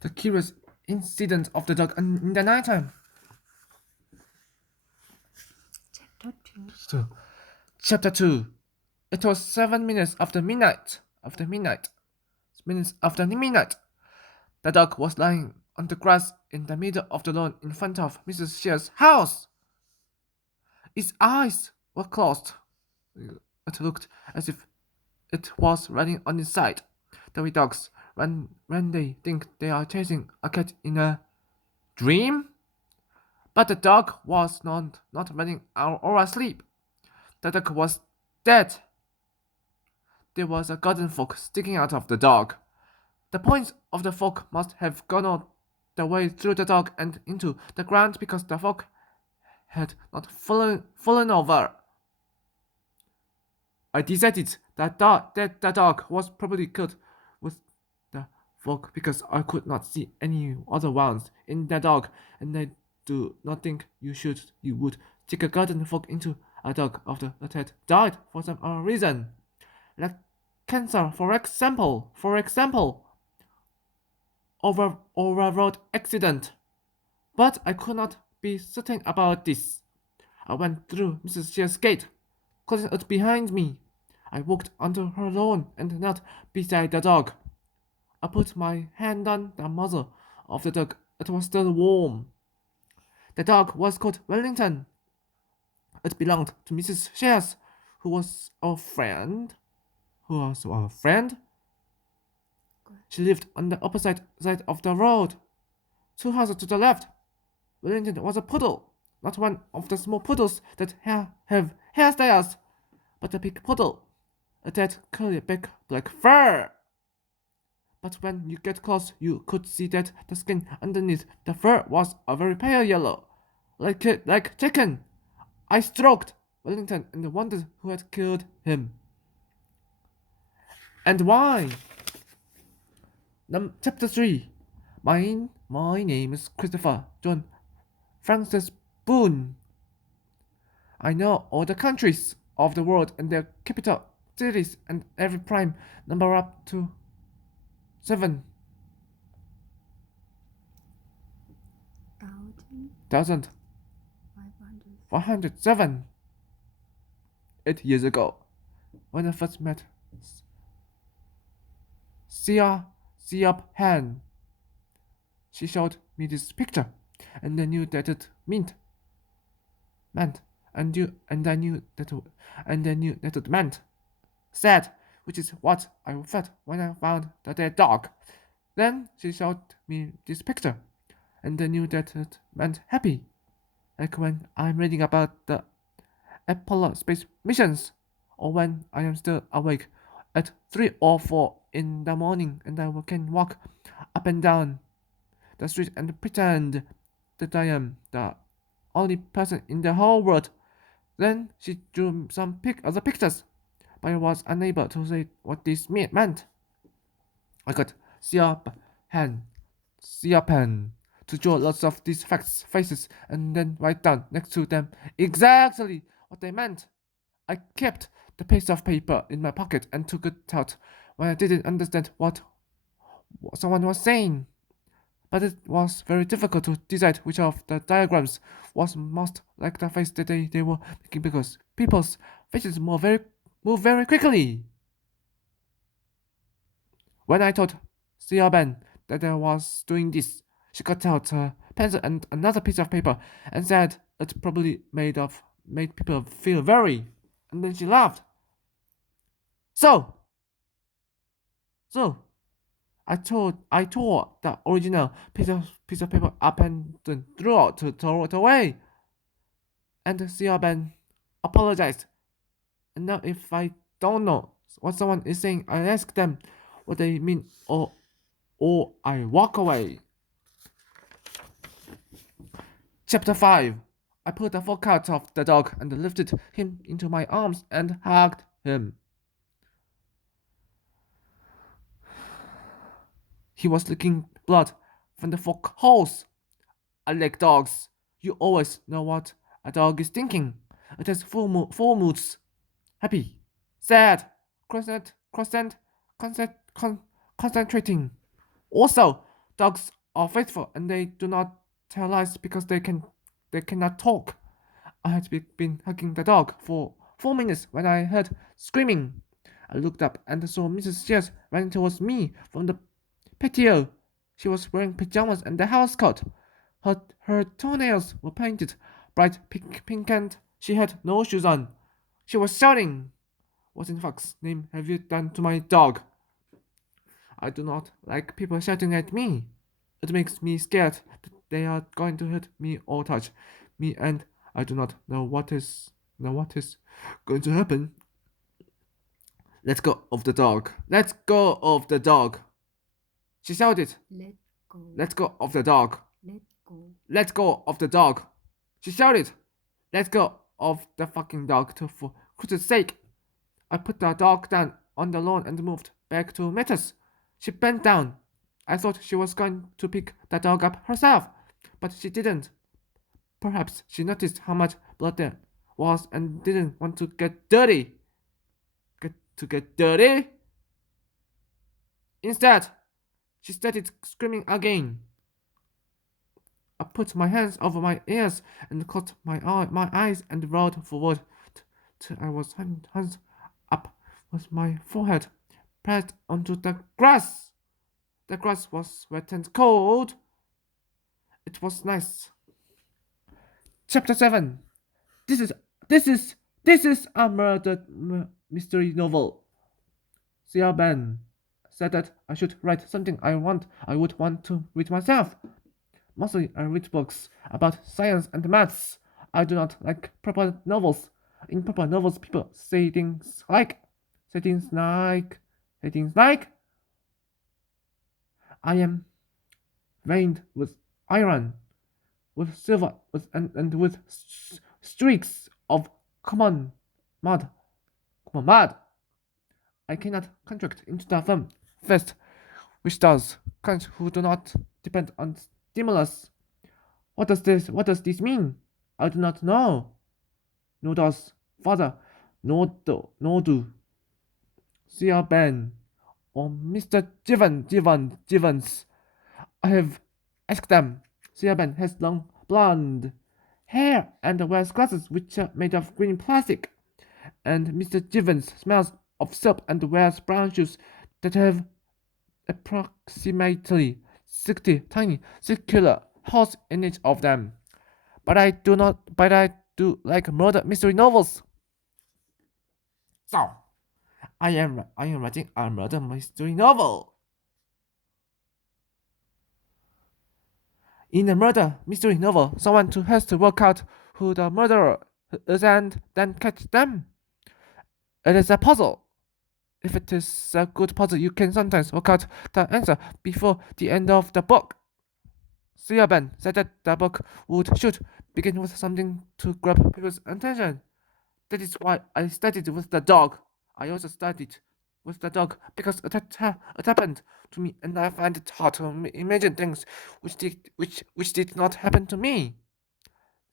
The curious incident of the dog in the nighttime. Chapter 2. Chapter 2. It was 7 minutes after midnight. Minutes after midnight. The dog was lying on the grass in the middle of the lawn in front of Mrs. Shear's house. Its eyes were closed. It looked as if it was running on its side. The way dogs run when they think they are chasing a cat in a dream. But the dog was not running or asleep. The dog was dead. There was a garden fork sticking out of the dog. The point of the fork must have gone all the way through the dog and into the ground because the fork had not fallen over. I decided that the dog was probably killed with the fork because I could not see any other wounds in the dog, and I do not think you would stick a garden fork into a dog after it had died for some other reason, like cancer, for example, or a road accident. But I could not be certain about this. I went through Mrs. Shear's gate, closing it behind me. I walked onto her lawn and knelt beside the dog. I put my hand on the muzzle of the dog. It was still warm. The dog was called Wellington. It belonged to Mrs. Shears, who was our friend. She lived on the opposite side of the road, 2 houses to the left. Wellington was a poodle, not one of the small poodles that have hairstyles, but a big poodle. It had curly black fur. But when you get close, you could see that the skin underneath the fur was a very pale yellow, like chicken. I stroked Wellington and wondered who had killed him. And why? Chapter 3. My name is Christopher John Francis Boone. I know all the countries of the world and their capital cities and every prime number up to 7,000. 107. 8 years ago, when I first met Siop Han, she showed me this picture, and I knew that it meant, and I knew that it meant sad, which is what I felt when I found the dead dog. Then she showed me this picture, and I knew that it meant happy, like when I'm reading about the Apollo space missions, or when I am still awake at 3 or 4 in the morning and I can walk up and down the street and pretend that I am the only person in the whole world. Then she drew some other pictures, but I was unable to say what this meant. I got Siop Pen to draw lots of these faces and then write down next to them exactly what they meant. I kept the piece of paper in my pocket and took it out when I didn't understand what someone was saying. But it was very difficult to decide which of the diagrams was most like the face that they were making because people's faces move very quickly. When I told Xiaoban that I was doing this, she got out a pencil and another piece of paper and said it probably made people feel very. And then she laughed. So, I tore the original piece of paper up and then threw it away. And Xiaoban apologized. And now if I don't know what someone is saying, I ask them what they mean or I walk away. Chapter 5. I pulled the fork out of the dog and lifted him into my arms and hugged him. He was licking blood from the fork holes. I like dogs. You always know what a dog is thinking. It has four moods: happy, sad, concentrating. Also, Dogs are faithful and they do not tell lies because they cannot talk. I had been hugging the dog for 4 minutes when I heard screaming. I looked up and saw Mrs. Shears running towards me from the patio. She was wearing pajamas and a house coat. Her toenails were painted bright pink and she had no shoes on. She was shouting, "What in fuck's name have you done to my dog?" I do not like people shouting at me. It makes me scared that they are going to hurt me or touch me, and I do not know what is going to happen. Let go of the dog. Let go of the dog. She shouted. Let go. Let go of the dog. Let go. Let go of the dog. She shouted. Let go of the fucking dog, for Christ's sake. I put the dog down on the lawn and moved back to Metas. She bent down. I thought she was going to pick the dog up herself, but she didn't. Perhaps she noticed how much blood there was and didn't want to get dirty. Get dirty? Instead, she started screaming again. I put my hands over my ears and caught my eyes and rolled forward till I was hands up with my forehead pressed onto the grass. The grass was wet and cold. It was nice. Chapter 7. This is this is this is a murder mystery novel. Ben said that I should write something I would want to read myself. Mostly I read books about science and maths. I do not like proper novels. In proper novels, people say things like, say things like, I am veined with iron, with silver, and with streaks of common mud. Common mud. I cannot contract into the firm first, which does kinds who do not depend on stimulus. What does this mean? I do not know. Nor does father, nor do Sir Ben or Mr. Jivans. I have asked them. Sir Ben has long blonde hair and wears glasses which are made of green plastic. And Mr. Jivans smells of soap and wears brown shoes that have approximately 60 tiny circular holes in each of them. But I do like murder mystery novels. So, I am writing a murder mystery novel. In a murder mystery novel, someone has to work out who the murderer is and then catch them. It is a puzzle. If it is a good puzzle, you can sometimes work out the answer before the end of the book. Siaban said that the book should begin with something to grab people's attention. That is why I started with the dog. I also started with the dog because it happened to me, and I find it hard to imagine things which did not happen to me.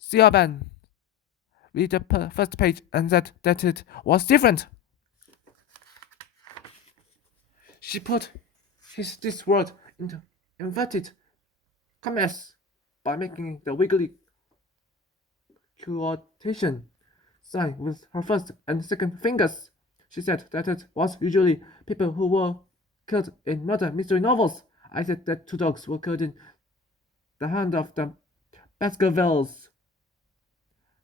Siaban read the first page and said that it was different. She put this word into inverted commas by making the wiggly quotation sign with her first and second fingers. She said that it was usually people who were killed in murder mystery novels. I said that 2 dogs were killed in the hand of the Baskervilles.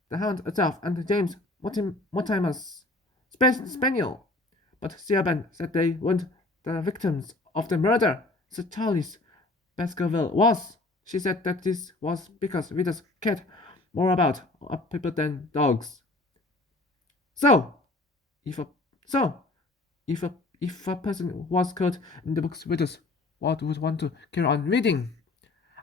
The hound itself and James Mortimer's spaniel. But Siaban said they weren't the victims of the murder. Sir Charles Baskerville was. She said that this was because readers cared more about people than dogs. So, if a person was killed in the book's readers would want to carry on reading.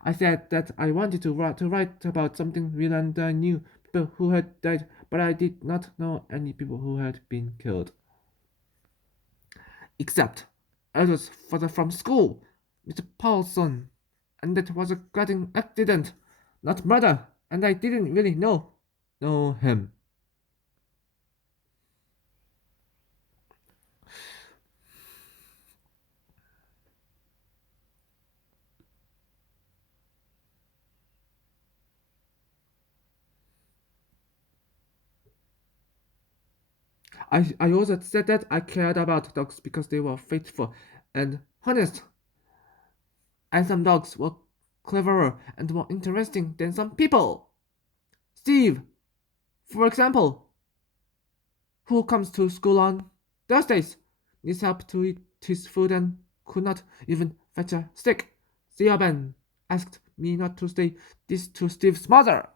I said that I wanted to write about something real and I knew people who had died, but I did not know any people who had been killed. Except Eldred's father from school, Mr. Paulson, and that was a gliding accident, not murder, and I didn't really know him. I also said that I cared about dogs because they were faithful and honest, and some dogs were cleverer and more interesting than some people. Steve, for example, who comes to school on Thursdays, needs help to eat his food and could not even fetch a stick. Siaben asked me not to say this to Steve's mother.